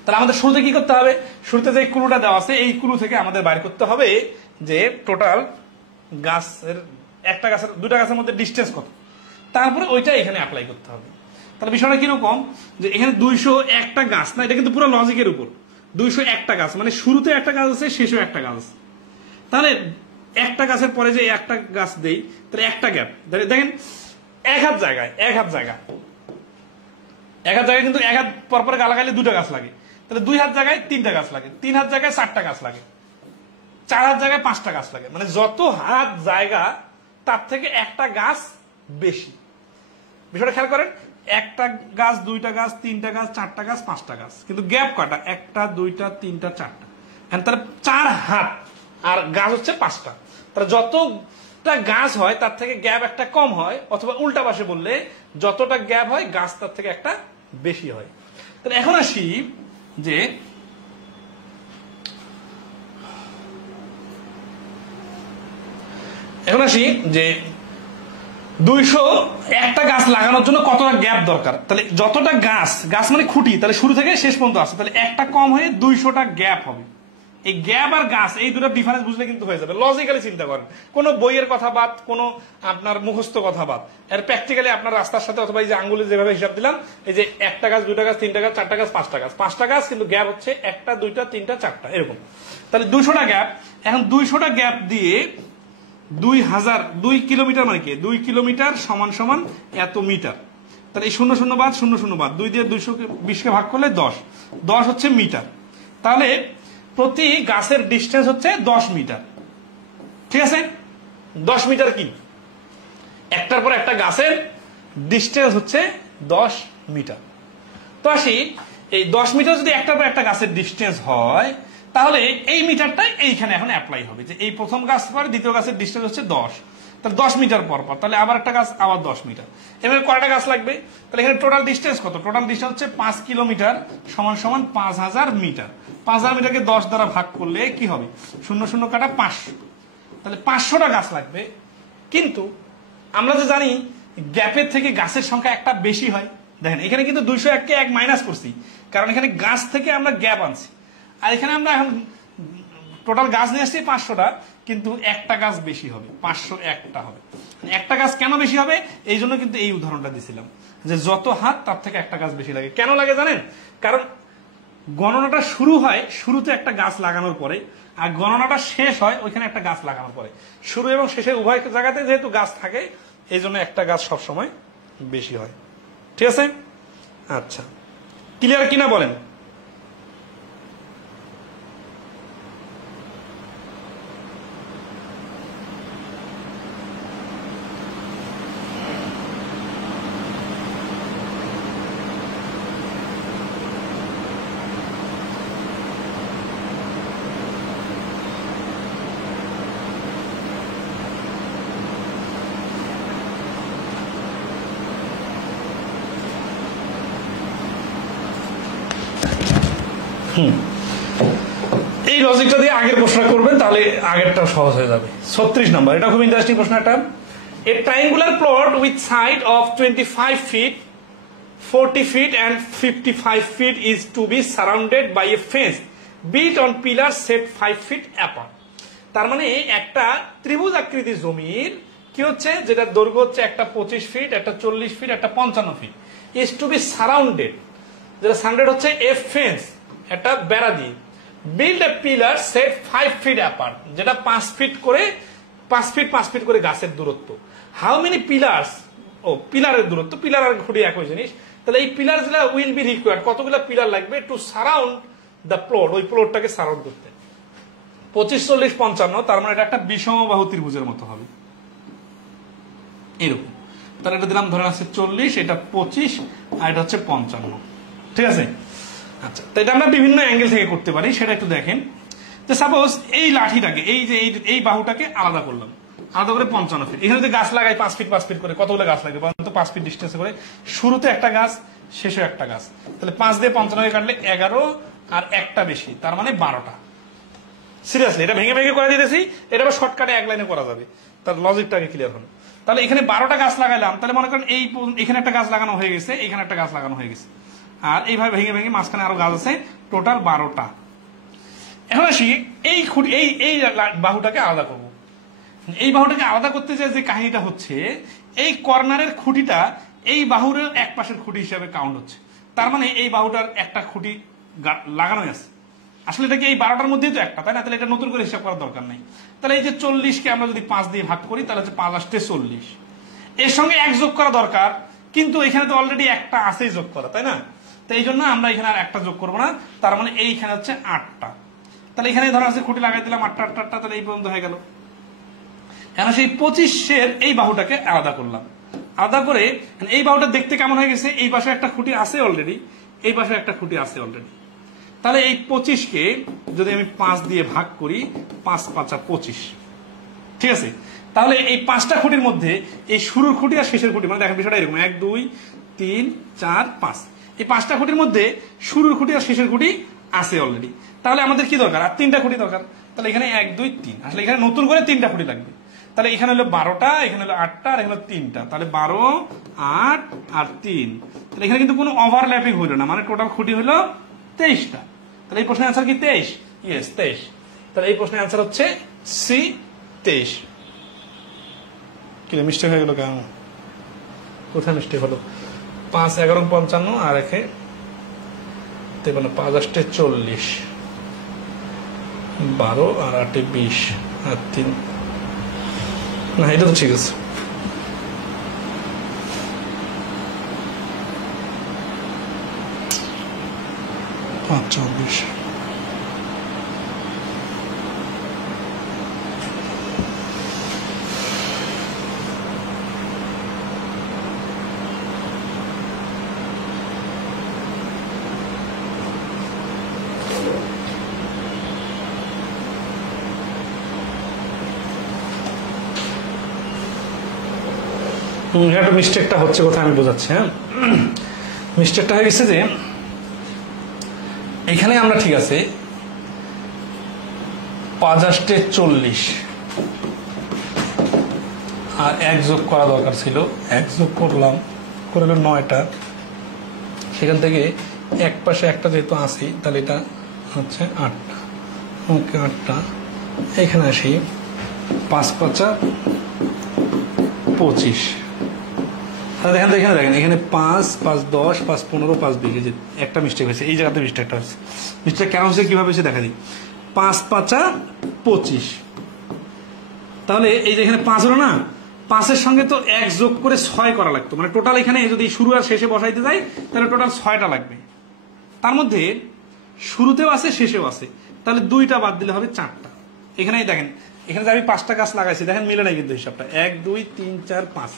তাহলে আমাদের শুরুতে কি করতে হবে, শুরুতে যে ক্লুটা দেওয়া আছে এই ক্লু থেকে আমাদের বাইর করতে হবে যে টোটাল গাছের একটা গাছের 2টা গাছের মধ্যে ডিস্টেন্স কত, তারপরে ওইটা এখানে অ্যাপ্লাই করতে হবে। তাহলে বিষয়টা কিরকম যে এখানে 201টা গাছ না, এটা কিন্তু পুরো লজিকের উপর, 201টা গাছ মানে শুরুতে একটা গাছ আছে শেষেও একটা গাছ আছে, তাহলে একটা গাছের পরে যে একটা গাছ দেই তাহলে একটা গ্যাপ দেখেন 1 হাত জায়গায় 1 হাত জায়গায় কিন্তু 1 হাত পরপর গা লাগাইলে 2টা গাছ লাগে, তাহলে 2 হাত জায়গায় 3টা গাছ লাগে, 3 হাত জায়গায় 4টা গাছ লাগে, 4 হাত জায়গায় 5টা গাছ লাগে, মানে যত হাত জায়গা তার থেকে একটা গাছ বেশি। বিষয়টা খেয়াল করেন, একটা গাছ 2টা গাছ 3টা গাছ 4টা গাছ 5টা গাছ, কিন্তু গ্যাপ কটা, 1টা 2টা 3টা 4টা, তাহলে 4 হাত আর গাছ হচ্ছে 5টা, তাহলে যতটা গাছ হয় তার থেকে গ্যাপ একটা কম হয়, অথবা উল্টা পাশে বললে যতটা গ্যাপ হয় গাছ তার থেকে একটা বেশি হয়। তাহলে এখন আসি যে এখন আসি যে 201টা গাছ লাগানোর জন্য কতটা গ্যাপ দরকার, তাহলে যতটা গাছ, গাছ মানে খুঁটি, তাহলে শুরু থেকে শেষ পর্যন্ত আসে, তাহলে একটা কম হয়ে 200টা গ্যাপ হবে। এই গ্যাপ আর গাছ এই দুটো ডিফারেন্স বুঝলে কিন্তু হয়ে যাবে, লজিক্যালি চিন্তা করেন, কোনো বইয়ের কথা বাদ, কোনো আপনার মুখস্থ কথা বাদ, এর প্র্যাকটিক্যালি আপনার রাস্তার সাথে অথবা এই যে আঙ্গুলে যেভাবে হিসাব দিলাম, এই যে একটা গাছ 2টা গাছ 3টা গাছ 4টা গাছ 5টা গাছ, 5টা গাছ কিন্তু গ্যাপ হচ্ছে 1টা 2টা 3টা 4টা এরকম, তাহলে 200টা গ্যাপ। এখন 200টা গ্যাপ দিয়ে 2 কিলোমিটার মানে কি, 2 কিলোমিটার সমান সমান এত মিটার, তাহলে এই 0 0 বাদ 0 0 বাদ 2 দিয়ে 220কে ভাগ করলে 10 হচ্ছে মিটার, তাহলে প্রতি গাছের ডিস্টেন্স হচ্ছে 10 মিটার, ঠিক আছে। 10 মিটার কি, একটার পর একটা গাছের ডিস্টেন্স হচ্ছে 10 মিটার। তো আসি এই 10 মিটার যদি একটার পর একটা গাছের ডিস্টেন্স হয়, তাহলে এই মিটারটা এইখানে এখন অ্যাপ্লাই হবে যে এই প্রথম গাছ পরে দ্বিতীয় গাছের ডিস্টেন্স হচ্ছে 10, তাহলে 10 মিটার পর পর, তাহলে আবার একটা গাছ আবার 10 মিটার, এভাবে কয়টা গাছ লাগবে? তাহলে এখানে টোটাল ডিস্টেন্স কত? টোটাল ডিস্টেন্স হচ্ছে 5 কিলোমিটার সমান সমান 5000 মিটার। 5000 মিটারকে 10 দ্বারা ভাগ করলে কি হবে? 0 0 কাটা 500, তাহলে 500টা গাছ লাগবে। কিন্তু আমরা যে জানি গ্যাপের থেকে গাছের সংখ্যা একটা বেশি হয়। দেখেন এখানে কিন্তু 201কে 1 মাইনাস করছি, কারণ এখানে গাছ থেকে আমরা গ্যাপ আনছি, আর এখানে আমরা এখন টোটাল গাছ নিয়ে আসছি 500টা, কিন্তু একটা গাছ বেশি হবে, 501টা হবে। একটা গাছ কেন বেশি হবে? এই জন্য কিন্তু এই উদাহরণটা দিছিলাম যে যত হাত তার থেকে একটা গাছ বেশি লাগে। কেন লাগে জানেন? কারণ গণনাটা শুরু হয় শুরুতে একটা গাছ লাগানোর পরে, আর গণনাটা শেষ হয় ওইখানে একটা গাছ লাগানোর পরে। শুরু এবং শেষে উভয় জায়গাতে যেহেতু গাছ থাকে, এই জন্য একটা গাছ সবসময় বেশি হয়। ঠিক আছে? আচ্ছা, ক্লিয়ার কিনা বলেন? এই লজিকটা দিয়ে আগের প্রশ্ন করবেন, তাহলে আগেরটা সহজ হয়ে যাবে। 36 নম্বর, এটা খুব ইন্টারেস্টিং প্রশ্ন। একটা a triangular plot with side of 25 feet 40 feet and 55 feet is to be surrounded by a fence built on pillars set 5 feet apart। তার মানে একটা ত্রিভুজ আকৃতির জমির কি হচ্ছে, যেটা দৈর্ঘ্য হচ্ছে একটা 25 ফিট, একটা 40 ফিট, একটা 55 feet, is to be surrounded, যেটা সারাউন্ডেড হচ্ছে এ ফেন্স, একটা বেড়া দিয়ে, build a pillar set 5 feet apart, যেটা 5 ফিট করে 5 ফিট 5 ফিট করে গাছের দূরত্ব। হাউ মেনি পিলার্স, ও পিলারের দূরত্ব, পিলার আর খুঁটি একই জিনিস। তাহলে এই পিলার গুলা উইল বি রিকোয়ার্ড, কতগুলো পিলার লাগবে টু সারাউন্ড দ্য প্লট, ওই প্লটটাকে সারাউন্ড করতে। 25 40 55, তার মানে এটা একটা বিষমবাহু ত্রিভুজের মতো হবে এরকম। তাহলে এটা দিলাম ধরে আছে 40, এটা 25, আর এটা হচ্ছে 55। ঠিক আছে? আচ্ছা, তো এটা আমরা বিভিন্ন অ্যাঙ্গেল থেকে করতে পারি, সেটা একটু দেখেন। তো সাপোজ এই লাঠিটাকে, এই যে এই বাহুটাকে আলাদা করলাম, আলাদা করে 55 ফিট। এখানে যদি গাছ লাগাই 5 ফিট 5 ফিট করে, কতগুলো গাছ লাগবে? 5 ফিট ডিস্টেন্স করে, শুরুতে একটা গাছ, শেষে একটা গাছ। তাহলে 5 দিয়ে 55 কাটলে 11, আর একটা বেশি, তার মানে 12টা। সিরিয়াসলি এটা ভেঙে ভেঙে করে দিতেছি, এটা আবার শর্টকাটে এক লাইনে করা যাবে, তার লজিকটাকে ক্লিয়ার হলো। তাহলে এখানে 12টা গাছ লাগাইলাম, তাহলে মনে করেন এখানে একটা গাছ লাগানো হয়ে গেছে, এখানে একটা গাছ লাগানো হয়ে গেছে, আর এইভাবে ভেঙে ভেঙে মাঝখানে আরো গাছ আছে, টোটাল 12টা। এখন আসি এই খুঁটি, এই বাহুটাকে আলাদা করব। এই বাহুটাকে আলাদা করতে যে কাহিনীটা হচ্ছে, এই কর্নারের খুঁটিটা এই বাহুর এক পাশের খুঁটি হিসাবে কাউন্ট হচ্ছে। তার মানে এই বাহুটার একটা খুঁটি লাগানো আছে, আসলে এটা কি এই 12টার মধ্যেই তো একটা, তাই না? তাহলে এটা নতুন করে হিসাব করার দরকার নেই। তাহলে এই যে 40কে আমরা যদি 5 দিয়ে ভাগ করি, তাহলে হচ্ছে 5 8 40, এর সঙ্গে 1 যোগ করা দরকার, কিন্তু এখানে তো অলরেডি একটা আছেই যোগ করা, তাই না? তো এই জন্য আমরা এখানে আর একটা যোগ করবো না, তার মানে এইখানে হচ্ছে 8টা। তাহলে এখানে ধরা আছে খুঁটি লাগাই দিলাম 8টা 8টা, তাহলে এই পর্যন্ত হয়ে গেল। এখন সেই 25-এর এই বাহুটাকে আলাদা করলাম, আলাদা করে এই বাহুটা দেখতে কেমন হয়ে গেছে, এই পাশে একটা খুঁটি আছে অলরেডি, এই পাশে একটা খুঁটি আছে অলরেডি। তাহলে এই 25কে যদি আমি 5 দিয়ে ভাগ করি, 5 5 25, ঠিক আছে? তাহলে এই 5টা খুঁটির মধ্যে এই শুরুর খুঁটি আর শেষের খুঁটি, মানে দেখেন বিষয়টা এরকম, 1 2 3 4 5, এই 5টা খুঁটির মধ্যে শুরুর খুঁটি আর শেষের খুঁটি আছে অলরেডি। তাহলে আমাদের কি দরকার? আর 3টা খুঁটি দরকার। তাহলে এখানে 1 2 3, আসলে এখানে নতুন করে 3টা খুঁটি লাগবে। তাহলে এখানে হলো 12টা, এখানে হলো 8টা, আর এখানে 3টা, তাহলে 12 8 আর 3। তাহলে এখানে কিন্তু কোনো ওভারল্যাপিং হইলো না, মানে টোটাল খুঁটি হলো 23টা। তাহলে এই প্রশ্নের অ্যান্সার কি 23? ইয়েস 23। তাহলে এই প্রশ্নের অ্যান্সার হচ্ছে সি 23। কি মিস্টেক হয়ে গেল কেন? কোথায় মিস্টেক হলো? 5 11 55, আর একে 5 8 40, 12 আর 8 20, আর 3, না এটা তো ঠিক আছে। আচ্ছা 20, একটা মিস্টেকটা হচ্ছে কথা আমি বোঝাচ্ছি। হ্যাঁ, মিস্টেকটা হয়ে গেছে যে এখানে আমরা ঠিক আছে ৫ 40 আর 1 যোগ করা দরকার ছিল, 1 যোগ করলাম, করে হলো 9টা। সেখান থেকে এক পাশে একটা যেহেতু আছে তাহলে এটা হচ্ছে 8টা। ওকে, 8টা। এখানে আসি 5 5 25। দেখেন এখানে দেখেন, এখানে 5 5 10 5 15 5 20, যে একটা মিস্টেক হয়েছে এই জায়গাতে। মিস্টেকটা হচ্ছে, মিস্টেক কেন হচ্ছে কিভাবে হচ্ছে দেখা দিই। 5 5 25, তাহলে এই যে এখানে 5 হলো না, 5-এর সঙ্গে তো 1 যোগ করে 6 করা লাগতো, মানে টোটাল এখানে যদি শুরু আর শেষে বসাইতে যাই তাহলে টোটাল 6টা লাগবে। তার মধ্যে শুরুতেও আছে শেষেও আছে, তাহলে 2টা বাদ দিলে হবে 4টা। এখানে দেখেন, এখানে যে আমি 5টা গাছ লাগাইছি দেখেন মিলে নাই কিন্তু হিসাবটা, 1 2 3 4 5,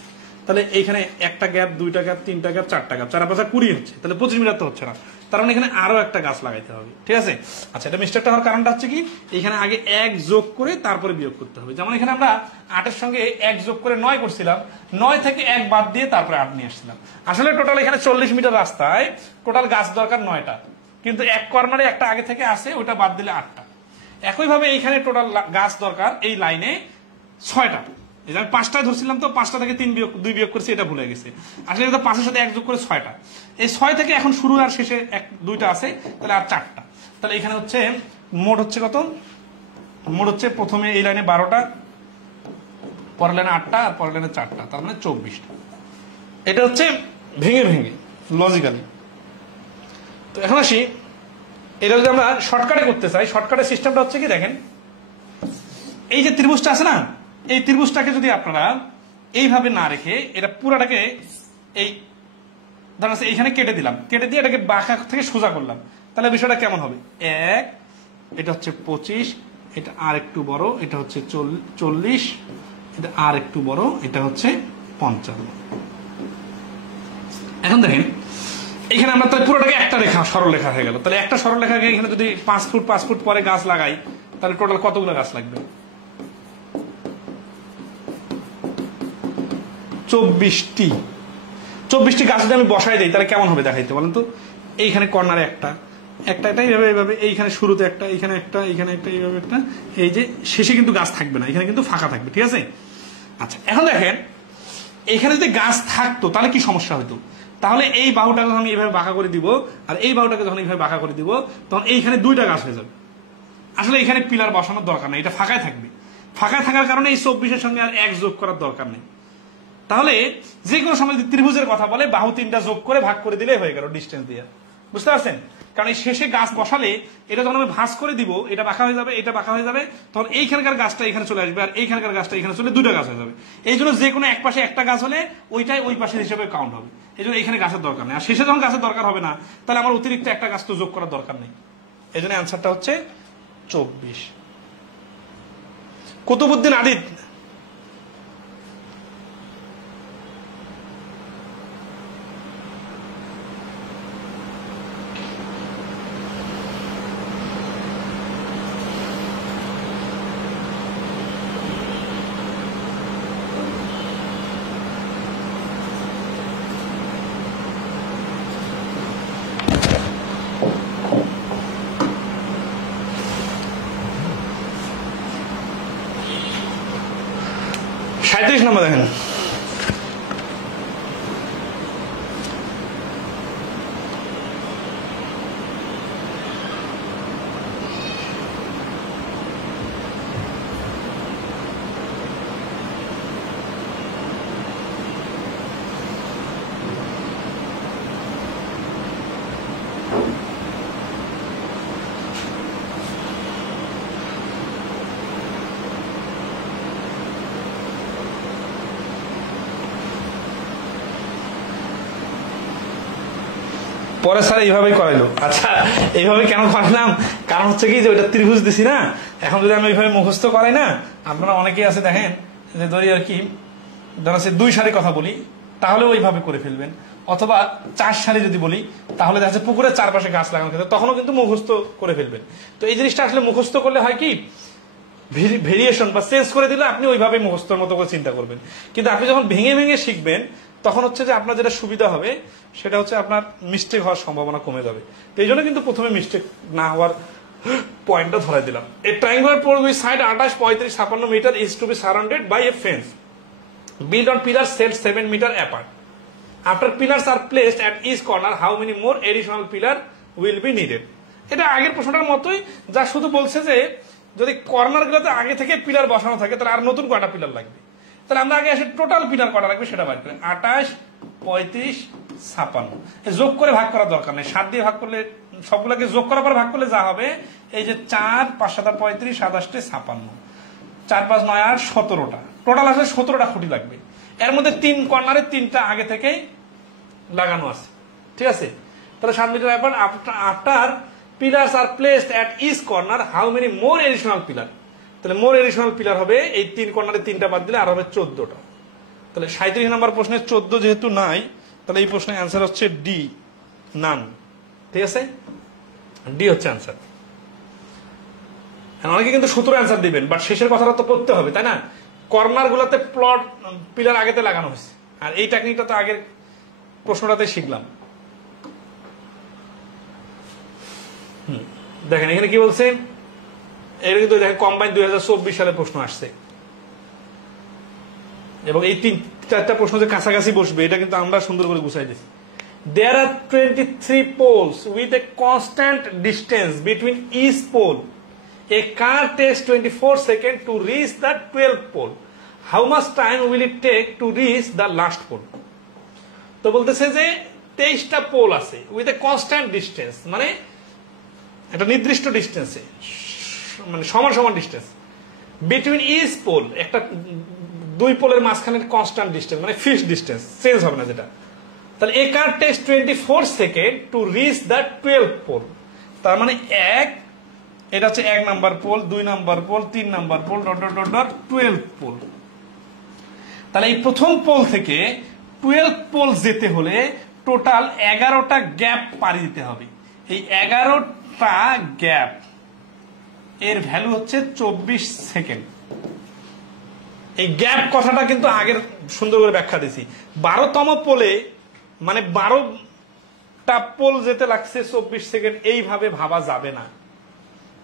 তাহলে এইখানে একটা গ্যাপ, 2টা গ্যাপ, 3টা গ্যাপ, 4টা গ্যাপ, 4 5 20 হচ্ছে, তাহলে 25 মিটার তো হচ্ছে না, তার মানে এখানে আরো একটা গাছ লাগাইতে হবে। ঠিক আছে, আচ্ছা, এটা মিস্টেকটা হওয়ার কারণটা হচ্ছে কি, এখানে আগে 1 যোগ করে তারপরে বিয়োগ করতে হবে। যেমন এখানে আমরা 8-এর সঙ্গে 1 যোগ করে 9 করছিলাম, 9 থেকে 1 বাদ দিয়ে তারপরে 8 নিয়ে আসছিলাম। আসলে টোটাল এখানে 40 মিটার রাস্তায় টোটাল গাছ দরকার 9টা, কিন্তু এক কর্নারে একটা আগে থেকে আসে, ওটা বাদ দিলে 8টা। একইভাবে এইখানে টোটাল গাছ দরকার এই লাইনে 6টা। এই যে আমি 5টায় ধরছিলাম, তো 5টা থেকে 2 বিয়োগ করছি, এটা ভুলে গেছে। আসলে এটা 5-এর সাথে 1 যোগ করে 6টা। এই 6 থেকে এখন শুরু আর শেষে 2টা আছে, তাহলে আর 4টা। তাহলে এখানে হচ্ছে মোট হচ্ছে কত, মোট হচ্ছে প্রথমে এই লাইনে 12টা, পরের লাইনে 8টা, আর পরের লাইনে 4টা, তার মানে 24টা। এটা হচ্ছে ভেঙে ভেঙে লজিক্যালি। তো এখন আসি, এটা যদি আমরা শর্টকাটে করতে চাই, শর্টকাটের সিস্টেমটা হচ্ছে কি দেখেন, এই যে ত্রিভুজটা আছে না, এই ত্রিভুজটাকে যদি আপনারা এইভাবে না রেখে এটা পুরাটাকে এই ধরেন এইখানে কেটে দিলাম, কেটে দিয়ে এটাকে বাঁকা থেকে সোজা করলাম, তাহলে বিষয়টা কেমন হবে। 1, এটা হচ্ছে 25, এটা আর একটু বড়, এটা হচ্ছে 40, এটা আর একটু বড়, এটা হচ্ছে 55। এখন দেখেন এখানে আমরা তাহলে পুরোটাকে একটা রেখা, সরল রেখা হয়ে গেল। তাহলে একটা সরল রেখাকে এখানে যদি 5 ফুট 5 ফুট পরে গাছ লাগাই, তাহলে টোটাল কতগুলো গাছ লাগবে, 24টি গাছ যদি আমি বসাই দিই তাহলে কেমন হবে দেখাইতে বলেন তো। এইখানে কর্নারে একটা, এইভাবে, এইখানে শুরুতে একটা, এইখানে একটা, এইখানে একটা, এইভাবে একটা, এই যে শেষে কিন্তু গাছ থাকবে না, এখানে কিন্তু ফাঁকা থাকবে। ঠিক আছে, আচ্ছা, এখন দেখেন এখানে যদি গাছ থাকতো তাহলে কি সমস্যা হতো। তাহলে এই বাহুটাকে যখন আমি এইভাবে বাঁকা করে দিব, আর এই বাহুটাকে যখন এইভাবে বাঁকা করে দিব, তখন এইখানে 2টা গাছ হয়ে যাবে। আসলে এখানে পিলার বসানোর দরকার নেই, এটা ফাঁকায় থাকবে। ফাঁকায় থাকার কারণে এই 24-এর সঙ্গে আর 1 যোগ করার দরকার নেই। তাহলে যে কোনো সময় যদি ত্রিভুজের কথা বলে, বাহু 3টা যোগ করে ভাগ করে দিলে হয়ে গেল ডিস্টেন্স দিয়ে। বুঝতে পারছেন, কারণ এই শেষে গাছ বসালে এটা যখন আমি ভাঁজ করে দিব, এটা বাঁকা হয়ে যাবে, এটা বাঁকা হয়ে যাবে, তখন এইখানকার গাছটা এখানে চলে আসবে, আর এইখানকার গাছটা এখানে চলে 2টা গাছ হয়ে যাবে। এই জন্য যে কোনো এক পাশে একটা গাছ হলে ওইটাই ওই পাশের হিসেবে কাউন্ট হবে। এই জন্য এখানে গাছের দরকার নেই। আর শেষে যখন গাছের দরকার হবে না, তাহলে আমার অতিরিক্ত একটা গাছ তো যোগ করার দরকার নেই। এই জন্য অ্যান্সারটা হচ্ছে 24। কুতুবউদ্দিন আদিদ নম্বর দেখেন, পরে স্যার এইভাবেই করাইলো। আচ্ছা, এইভাবে কেন করালাম, কারণ হচ্ছে কি যে ওইটা ত্রিভুজ দিছি না, এখন যদি আমি ওইভাবে মুখস্থ করাই না, আপনারা অনেকেই আছে দেখেন যে ধরি আর কি, ধর 2 সারি কথা বলি তাহলে ওইভাবে করে ফেলবেন, অথবা 4 সারি যদি বলি তাহলে দেখা যাচ্ছে পুকুরের চারপাশে গাছ লাগানোর ক্ষেত্রে তখনও কিন্তু মুখস্থ করে ফেলবেন। তো এই জিনিসটা আসলে মুখস্থ করলে হয় কি, ভেরিয়েশন বা চেঞ্জ করে দিলে আপনি ওইভাবে মুখস্থর মতো করে চিন্তা করবেন। কিন্তু আপনি যখন ভেঙে ভেঙে শিখবেন তখন হচ্ছে যে আপনার যেটা সুবিধা হবে সেটা হচ্ছে আপনার মিস্টেক হওয়ার সম্ভাবনা কমে যাবে। তো এই জন্য কিন্তু প্রথমে মিস্টেক না হওয়ার পয়েন্টটা ধরাই দিলাম। A triangular pole with side 28, 35, 56 metre is to be surrounded by a fence built on pillars set 7 meter apart. After pillars are placed at each corner, how many more additional pillar will be needed? এটা আগের প্রশ্নটার মতোই, যা শুধু বলছে যে যদি corner গুলোতে আগে থেকে পিলার বসানো থাকে তাহলে আর নতুন কয়টা পিলার লাগবে। তাহলে আমরা আগে এসে টোটাল পিলার কয়টা লাগবে সেটা বার করি। 28, 35, 56 যোগ করে ভাগ করার দরকার নেই, 7 দিয়ে ভাগ করলে সবগুলোকে যোগ করার পর ভাগ করলে যা হবে এই যে 4, 5, 7, 35, 27, 56, 4, 5, 9, 8, 17টা টোটাল আসলে 17টা খুঁটি লাগবে। এর মধ্যে 3 কর্নারে 3টা আগে থেকেই লাগানো আছে, ঠিক আছে। তাহলে 7 মিটার ব্যাপার। After pillars are placed at each corner how many more additional pillar, তাহলে মোর এডিশনাল পিলার হবে এই 3 কর্নারে 3টা বাদ দিলে আর হবে 14টা। তাহলে 37 নম্বর প্রশ্নে 14 যেহেতু নাই তাহলে এই প্রশ্নের অ্যান্সার হচ্ছে ডি, নান। ঠিক আছে, ডি হচ্ছে অ্যান্সার। অনেকে কিন্তু 17 অ্যান্সার দিবেন, বাট শেষের কথাটা তো করতে হবে, তাই না। কর্নার গুলাতে প্লট পিলার আগেতে লাগানো হয়েছে, আর এই টেকনিকটা তো আগের প্রশ্নটাতে শিখলাম। দেখেন এখানে কি বলছে, এটা কিন্তু দেখেন কম্বাইন 2024 সালে প্রশ্ন আসছে, এবং এই 3-4টা প্রশ্ন যে কাছাকাছি বসবে এটা কিন্তু আমরা সুন্দর করে গুছাই দিচ্ছি। There are 23 poles with a constant distance between each pole. A car takes 24 seconds to reach the 12th pole. How much time will it take to reach the last pole? তো বলতেছে যে 23টা পোল আছে with a constant distance, মানে একটা নির্দিষ্ট ডিস্টেন্সে, মানে সমান সমান ডিস্টেন্স, বিটুইন ইচ পোল, একটা 2 পোলের মাঝখানের কনস্ট্যান্ট ডিস্টেন্স, মানে ফিক্সড ডিস্টেন্স, চেঞ্জ হবে না যেটা। তাহলে a car takes 24 second to reach the 12th pole. তার মানে এটা হচ্ছে 1 number pole, 2 number pole, 3 number pole, 12th pole. তাহলে এই প্রথম পোল থেকে 12th পোল যেতে হলে টোটাল 11টা গ্যাপ পাড়ি দিতে হবে। এই 11টা গ্যাপ এর ভ্যালু হচ্ছে 24 সেকেন্ড। এই গ্যাপ কথাটা কিন্তু আগের সুন্দর করে ব্যাখ্যা দিছি। 12তম পোলে মানে 12টা পোল যেতে লাগছে 24 সেকেন্ড, এইভাবে ভাবা যাবে না,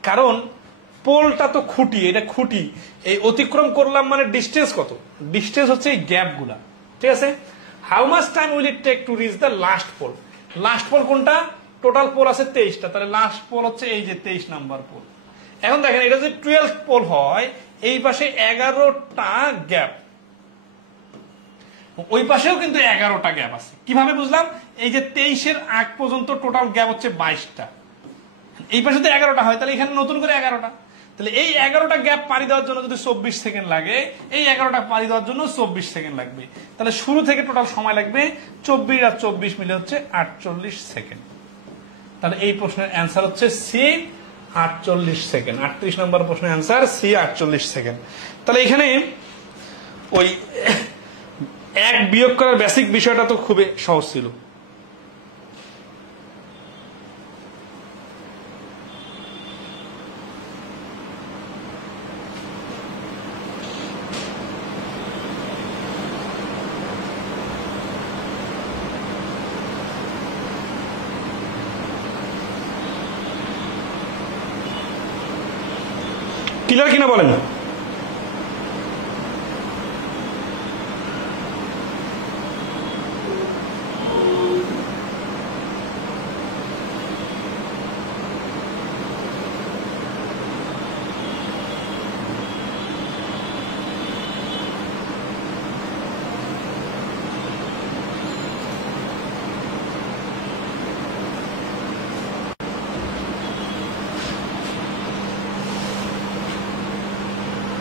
কারণ পোলটা তো খুঁটি, এটা খুঁটি, এই অতিক্রম করলাম মানে ডিস্টেন্স কত, ডিস্টেন্স হচ্ছে এই গ্যাপ গুলা, ঠিক আছে। How much time will it take to reach the last pole. Last pole কোনটা, টোটাল পোল আছে 23টা, তাহলে লাস্ট পোল হচ্ছে এই যে 23 নাম্বার পোল। এখন দেখেন এটা যদি 12th পোল হয়, এই পাশে 11টা গ্যাপ, ওই পাশেও কিন্তু 11টা গ্যাপ আছে। কিভাবে বুঝলাম, এই যে 23-এর আগ পর্যন্ত টোটাল গ্যাপ হচ্ছে 22টা, এই পাশে তো 11টা হয়, তাহলে এখানে নতুন করে 11টা। তাহলে এই 11টা গ্যাপ পাড়ি দেওয়ার জন্য যদি 24 সেকেন্ড লাগে, এই 11টা পাড়ি দেওয়ার জন্য 24 সেকেন্ড লাগবে। তাহলে শুরু থেকে টোটাল সময় লাগবে 24 আর 24 মিলে হচ্ছে 48 সেকেন্ড। তাহলে এই প্রশ্নের অ্যান্সার হচ্ছে সি, 48 সেকেন্ড। 38 নম্বর প্রশ্নের অ্যান্সার সি, 48 সেকেন্ড। তাহলে এখানে ওই 1 বিয়োগ করার বেসিক বিষয়টা তো খুবই সহজ ছিল। ক্লিয়ার কিনা বলেন?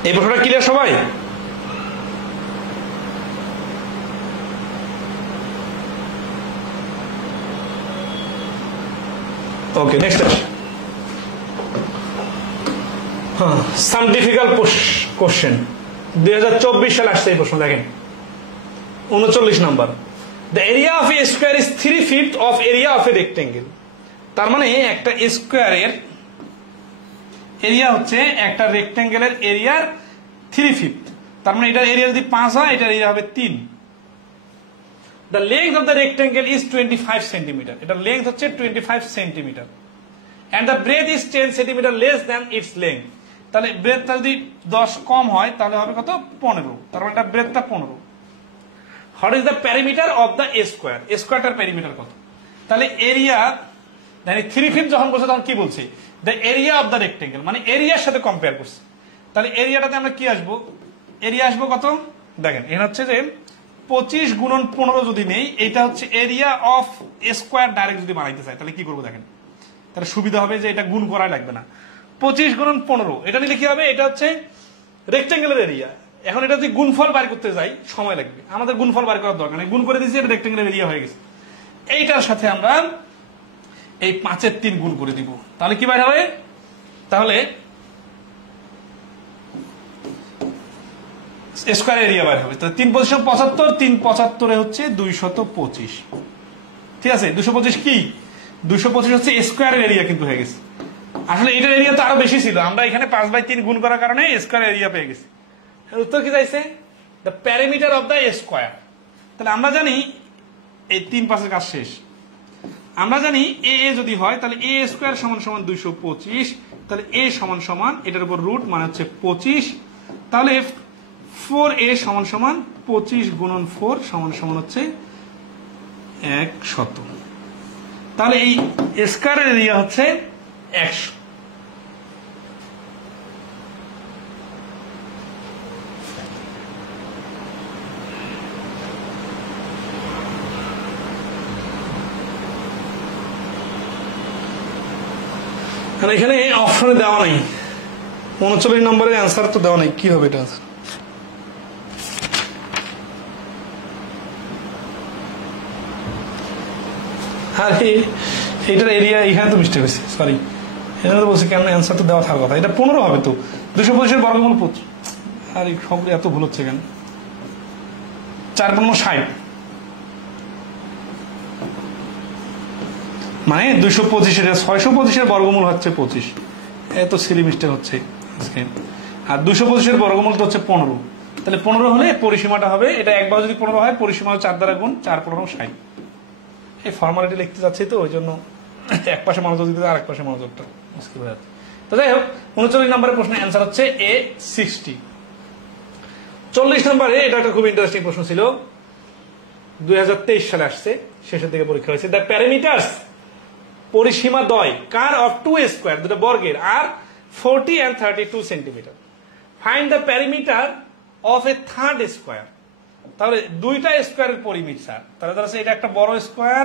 এই প্রশ্নটা ক্লিয়ার সবাই? ওকে, নেক্সট সাম ডিফিকাল্ট কোশ্চেন। 2024 সালে আসছে এই প্রশ্ন, দেখেন 39 number. The area of A square is 3/5 of area of A rectangle. তার মানে একটা স্কোয়ারের এরিয়া হচ্ছে একটা রেক্টেঙ্গেলের এরিয়ার 3/5, তার মানে এটার এরিয়া যদি 5 হয় এটার এরিয়া হবে 3। The length of the rectangle is 25 centimeter. এটার লেন্থ হচ্ছে 25 centimetre and the breadth is 10 centimeter less than its length. তাহলে ব্রেডটা যদি 10 কম হয় তাহলে হবে কত? 15। তার মানে এটা ব্রেডটা 15। What is the perimeter of the square? স্কয়ারটার পেরিমিটার কত? তাহলে এরিয়া মানে 3/5 যখন বলছে তখন কি বলছে? The area of the rectangle, মানে এরিয়ার সাথে কম্পেয়ার করছে। তাহলে এরিয়াটাতে আমরা কি আসবো? এরিয়া আসবো কত? দেখেন এখানে হচ্ছে যে 25 গুণন 15 যদি নেই, এটা হচ্ছে এরিয়া অফ স্কয়ার ডাইরেক্ট যদি বানাইতে চাই তাহলে কি করবো দেখেন, তাহলে সুবিধা হবে যে এটা গুণ করা লাগবে না। 25 গুণন 15 এটা নিলে কি হবে? এটা হচ্ছে রেক্টেঙ্গেলের এরিয়া। এখন এটা যদি গুণফল বার করতে যাই সময় লাগবে, আমাদের গুণফল বার করার দরকার নেই, গুণ করে দিয়েছি, এটা রেক্টেঙ্গেলের এরিয়া হয়ে গেছে। এইটার সাথে আমরা এই 5-এর 3 গুণ করে দিব, তাহলে কি বার হবে? তাহলে স্কয়ার এরিয়া বার হবে। তাহলে 3×75, 3×75 হচ্ছে 225। ঠিক আছে, 225 কি? 225 হচ্ছে স্কয়ারের এরিয়া কিন্তু হয়ে গেছে। আসলে এটার এরিয়া তো আরো বেশি ছিল, আমরা এখানে 5/3 গুণ করার কারণে স্কয়ার এরিয়া পেয়ে গেছি। উত্তর কি চাইছে? The parameter of the square. তাহলে আমরা জানি এই 3-5 কাজ শেষ। আমরা জানি এ যদি হয় তাহলে এ স্কয়ার সমান সমান 225, তাহলে এ সমান সমান এটার উপর রুট মানে হচ্ছে 25, তাহলে 4a সমান সমান 25 গুণন 4 সমান সমান হচ্ছে 100। তাহলে এই স্কয়ারের এরিয়া হচ্ছে 100। এখানে অপশনে দেওয়া নাই, 39 নম্বরের অ্যান্সার তো দেওয়া নাই, কি হবে এটা? আরে এটার এরিয়া এখানে তো মিস্টেক হয়েছে, সরি, এখানে তো বলছি কেন অ্যান্সার তো দেওয়া থাকার কথা, এটা 15 হবে তো, 225 বর্গমূল 5। আর এই সব এত ভুল হচ্ছে কেন? 4×5 60, মানে 225 625 বর্গমূল হচ্ছে 25, এত সিলি মিস্টেক হচ্ছে আজকে। আর 225 বর্গমূল তো হচ্ছে 15, তাহলে 15 হলে পরিসীমাটা হবে এটা, একবার যদি 15 হয় পরিসীমা 4 দ্বারা গুণ, 4×15 60। এই ফর্মালিটি লিখতে যাচ্ছি তো ওই জন্য এক পাশে মনোযোগ দিতে আর এক পাশে মনোযোগটা মুশকিল হয়ে যাচ্ছে। তো যাই হোক 39 নম্বরের প্রশ্নের অ্যান্সার হচ্ছে A 60। 40 নম্বরে এটা একটা খুব ইন্টারেস্টিং প্রশ্ন ছিল, 2023 সালে আসছে, শেষের দিকে পরীক্ষা হয়েছে। দ্য প্যারামিটারস, পরিসীমা দ্বয় কার অফ 2 স্কয়ার, দুটো বর্গের, আর 40 and 32 centimetre. Find the parameter of A third square. তাহলে দুইটা স্কয়ারের পরিমিত স্যার, তাহলে ধরছে এটা একটা বড় স্কয়ার,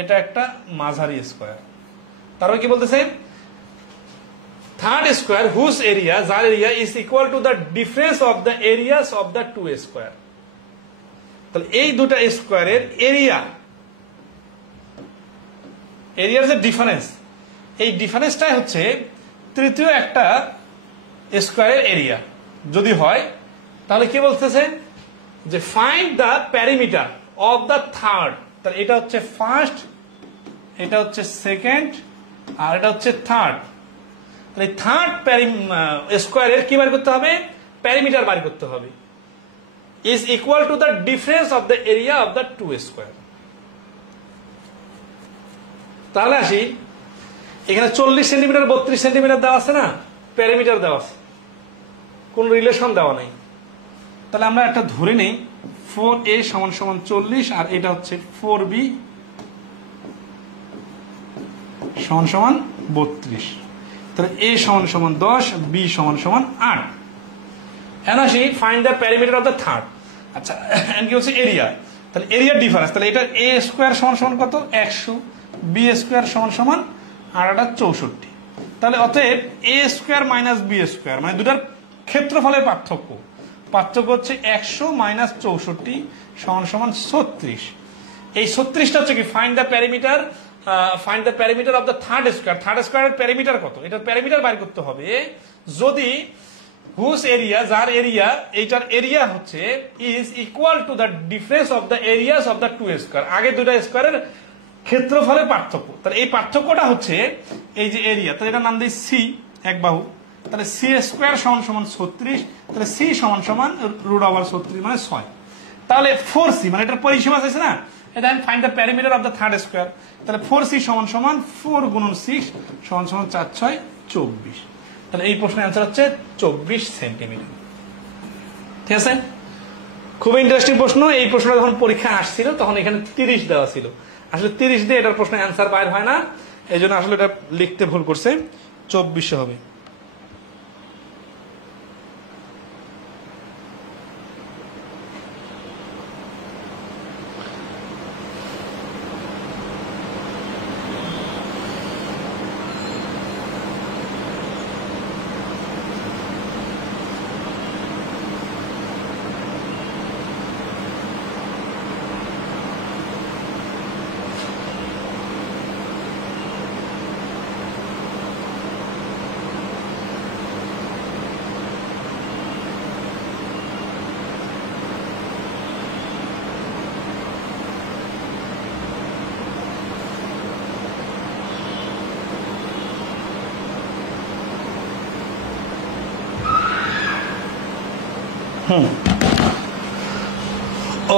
এটা একটা মাঝারি স্কয়ার। তারপরে কি বলতেছে? থার্ড স্কয়ার হুজ এরিয়া, যার area is equal to the difference of the areas of the 2 square. তাহলে এই দুটা স্কয়ারের এরিয়া, এরিয়ার যে ডিফারেন্স, এই ডিফারেন্সটাই হচ্ছে তৃতীয় একটা স্কয়ারের এরিয়া যদি হয়। তাহলে কি বলতেছে? যে find the perimeter of the third. তাহলে এটা হচ্ছে ফার্স্ট, এটা হচ্ছে সেকেন্ড, আর এটা হচ্ছে থার্ড। তাহলে থার্ড স্কয়ারের কি বার করতে হবে? প্যারিমিটার বার করতে হবে, is equal to the difference of the area of the 2 square. তাহলে আসি, এখানে 40 সেন্টিমিটার 32 সেন্টিমিটার দেওয়া আছে না, প্যারিমিটার দেওয়া আছে, কোন রিলেশন দেওয়া নাই। তাহলে আমরা একটা ধরে নেই 4a সমান সমান 40, আর এটা হচ্ছে 4b সমান সমান 32। তাহলে a সমান সমান 10, b সমান সমান 8। এখন আসি find the perimeter of the third. আচ্ছা কি হচ্ছে? এরিয়া। তাহলে এরিয়ার ডিফারেন্স, তাহলে এটা a স্কয়ার সমান সমান কত? 100, b স্কয়ার সমান সমান 64। তাহলে অতএব a square minus b square, মানে দুটার ক্ষেত্রফলের পার্থক্য, পার্থক্য হচ্ছে 100 মাইনাস 64 সমান সমান 36। এই 36টা হচ্ছে কি? Find the perimeter, find the perimeter of the third square. Third স্কয়ারের প্যারিমিটার কত? এটার প্যারিমিটার বাইর করতে হবে যদি হুজ এরিয়া, যার এরিয়া, এইটার এরিয়া হচ্ছে is equal to the difference of the areas of the 2 square. আগে দুটা স্কয়ারের ক্ষেত্রফলের পার্থক্য, তাহলে এই পার্থক্যটা হচ্ছে এই যে এরিয়া, তাহলে এটার নাম দিই সি, এক বাহু, তাহলে সি স্কোয়ার সমান সমান 36, তাহলে সি সমান সমান √36 মানে 6। তাহলে 4c মানে এটার পরিসীমা আছে না, এটা find the parameter of the third square, তাহলে 4c সমান সমান 4 × 6 সমান সমান 4 × 6 = 24। তাহলে এই প্রশ্নের অ্যান্সার হচ্ছে 24 সেন্টিমিটার। ঠিক আছে, খুব ইন্টারেস্টিং প্রশ্ন। এই প্রশ্নটা যখন পরীক্ষা আসছিল তখন এখানে 30 দেওয়া ছিল, আসলে 30 দিয়ে এটার প্রশ্নের অ্যান্সার বাইর হয় না, এই জন্য আসলে এটা লিখতে ভুল করছে, 24 হবে।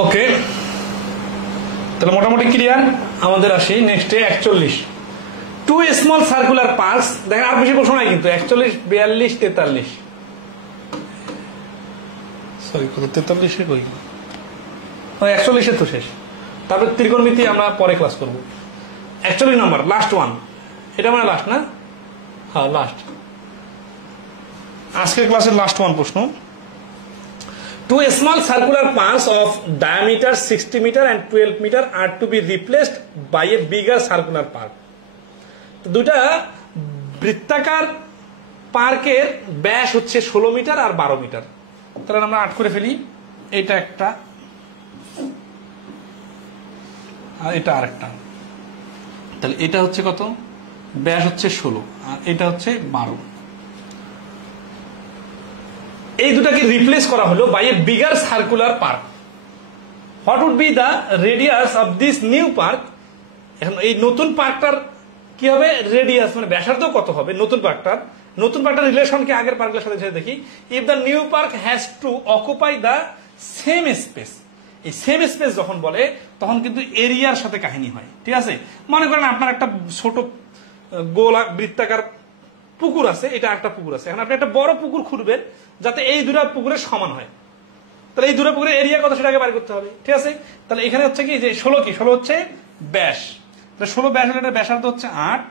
ওকে, তাহলে মোটামুটি ক্লিয়ার। আমাদের আসি নেক্সটে 41। 2 স্মল সার্কুলার পার্কস, দেখেন আর বেশি প্রশ্ন নাই কিন্তু, 41, 42, 43, সরি কত 43 কই, 41 তো শেষ, তারপর ত্রিকোণমিতি আমরা পরে ক্লাস করব। 41 নাম্বার লাস্ট ওয়ান, এটা মানে লাস্ট না, হ্যাঁ লাস্ট, আজকের ক্লাসের লাস্ট ওয়ান প্রশ্ন। 2 small circular parts of diameter 60 meter and 12 meter are to be replaced by a bigger circular park. তো দুটা বৃত্তাকার পার্কের ব্যাস হচ্ছে 16 মিটার আর 12 মিটার। তাহলে আমরা 8 করে ফেলি, এটা একটা আর এটা আরেকটা, তাহলে এটা হচ্ছে কত, ব্যাস হচ্ছে 16 আর এটা হচ্ছে 12। এই দুটাকে রিপ্লেস করা হলো by a bigger circular park. What would be the radius of this new park? এখন এই নতুন পার্কটার কি হবে, রেডিয়াস মানে ব্যাসার্ধ কত হবে নতুন পার্কটার রিলেশনকে আগের পার্কের সাথে দেখি। If the new park has to occupy the same space, এই সেম স্পেস যখন বলে তখন কিন্তু এরিয়ার সাথে কাহিনী হয়। ঠিক আছে, মনে করেন আপনার একটা ছোট গোলা বৃত্তাকার পুকুর আছে, এটা একটা পুকুর আছে, এখন আপনি একটা বড় পুকুর খুঁড়বেন যাতে এই দুটা পুকুরের সমান হয়, তাহলে এই দুটো পুকুরের এরিয়া কত সেটাকে বাইর করতে হবে। ঠিক আছে, তাহলে এখানে হচ্ছে কি যে 16 কি, 16 হচ্ছে ব্যাস, তাহলে 16 ব্যাস হলে এটা ব্যাসার্ধ হচ্ছে 8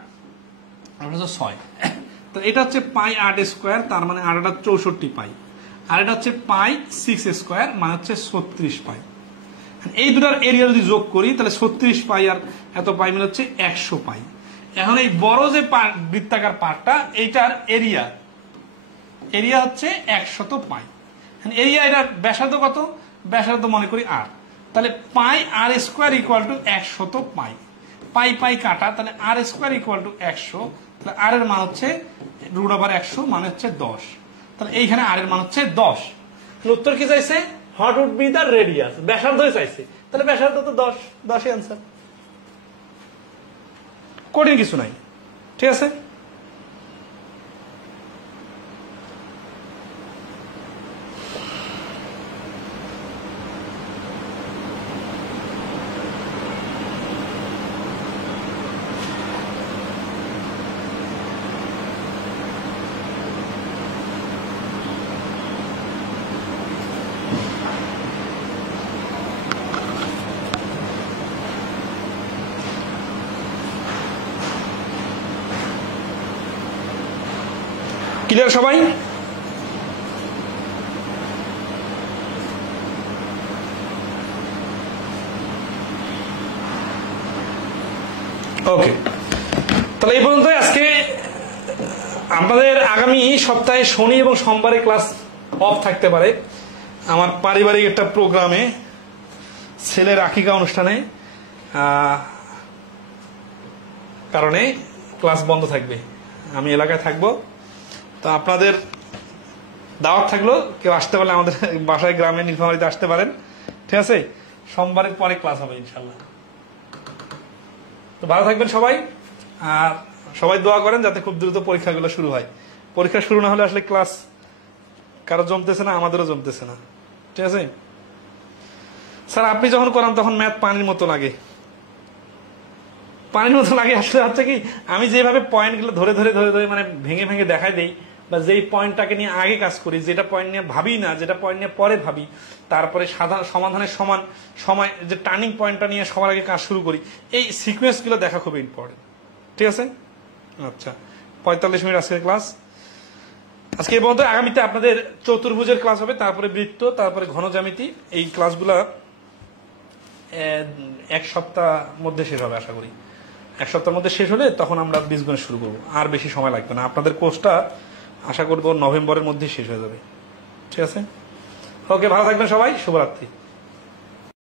আর হচ্ছে 6, তো এটা হচ্ছে পাই 8 স্কোয়ার, তার মানে 8 = 64 পাই, আর এটা হচ্ছে পাই 6 স্কোয়ার মানে হচ্ছে 36 পাই। এই দুটার এরিয়া যদি যোগ করি তাহলে 36 পাই আর এত পাই মিলে হচ্ছে 100 পাই। এখন এই বড় যে বৃত্তাকার পার্কটা, এইটার এরিয়া হচ্ছে 100 পাই। এরিয়া, এটা ব্যাসার্ধ কত, ব্যাসার্ধ মনে করি আর, তাহলে পাই আর স্কোয়ার ইকুয়াল টু 100 পাই, পাই পাই কাটা, তাহলে আর স্কোয়ার ইকুয়াল টু 100, তাহলে আর এর মান হচ্ছে √100 মানে হচ্ছে 10, তাহলে এইখানে আর এর মান হচ্ছে 10। উত্তর কি চাইছে, what would be the radius, ব্যাসার্ধ চাইছে, তাহলে ব্যাসার্ধ তো 10, 10ই অ্যান্সার, কঠিন কিছু নাই। ঠিক আছে, ক্লিয়ার সবাই? ওকে, তাহলে এই পর্যন্ত আজকে। আপনাদের আগামী সপ্তাহে শনি এবং সোমবারে ক্লাস অফ থাকতে পারে, আমার পারিবারিক একটা প্রোগ্রামে, ছেলের আকিকা অনুষ্ঠানে কারণে ক্লাস বন্ধ থাকবে, আমি এলাকায় থাকবো, তো আপনাদের দাওয়াত থাকলো, কেউ আসতে পারলে আমাদের বাসায় গ্রামে নীলফামারীতে আসতে পারেন। ঠিক আছে, সোমবারের পরে ক্লাস হবে ইনশাল্লাহ। তো ভালো থাকবেন সবাই, আর সবাই দোয়া করেন যাতে খুব দ্রুত পরীক্ষাগুলো শুরু হয়। পরীক্ষা শুরু না হলে আসলে ক্লাস কারো জমতেছে না, আমাদেরও জমতেছে না। ঠিক আছে স্যার, আপনি যখন করান তখন ম্যাথ পানির মতো লাগে। পানির মতো লাগে আসলে হচ্ছে কি, আমি যেভাবে পয়েন্টগুলো ধরে ধরে ধরে ধরে মানে ভেঙে ভেঙে দেখাই দেই, বা যেই পয়েন্টটাকে নিয়ে আগে কাজ করি, যেটা পয়েন্ট নিয়ে ভাবি না, যেটা পয়েন্ট নিয়ে পরে ভাবি, তারপরে সাধারণ সমাধানের সময় যে টার্নিং পয়েন্টটা নিয়ে সবার আগে কাজ শুরু করি, এই সিকোয়েন্সগুলো দেখা খুব ইম্পর্টেন্ট। ঠিক আছে, আচ্ছা 45 মিনিট আজকের ক্লাস। আজকে এই পর্যন্ত। আগামীতে আপনাদের চতুর্ভুজের ক্লাস হবে, তারপরে বৃত্ত, তারপরে ঘন জ্যামিতি। এই ক্লাসগুলা এক সপ্তাহ মধ্যে শেষ হবে আশা করি। এক সপ্তাহের মধ্যে শেষ হলে তখন আমরা বীজগণিত শুরু করবো, আর বেশি সময় লাগবে না। আপনাদের কোর্সটা আশা করবো নভেম্বরের মধ্যে শেষ হয়ে যাবে। ঠিক আছে, ওকে, ভালো থাকবেন সবাই, শুভরাত্রি।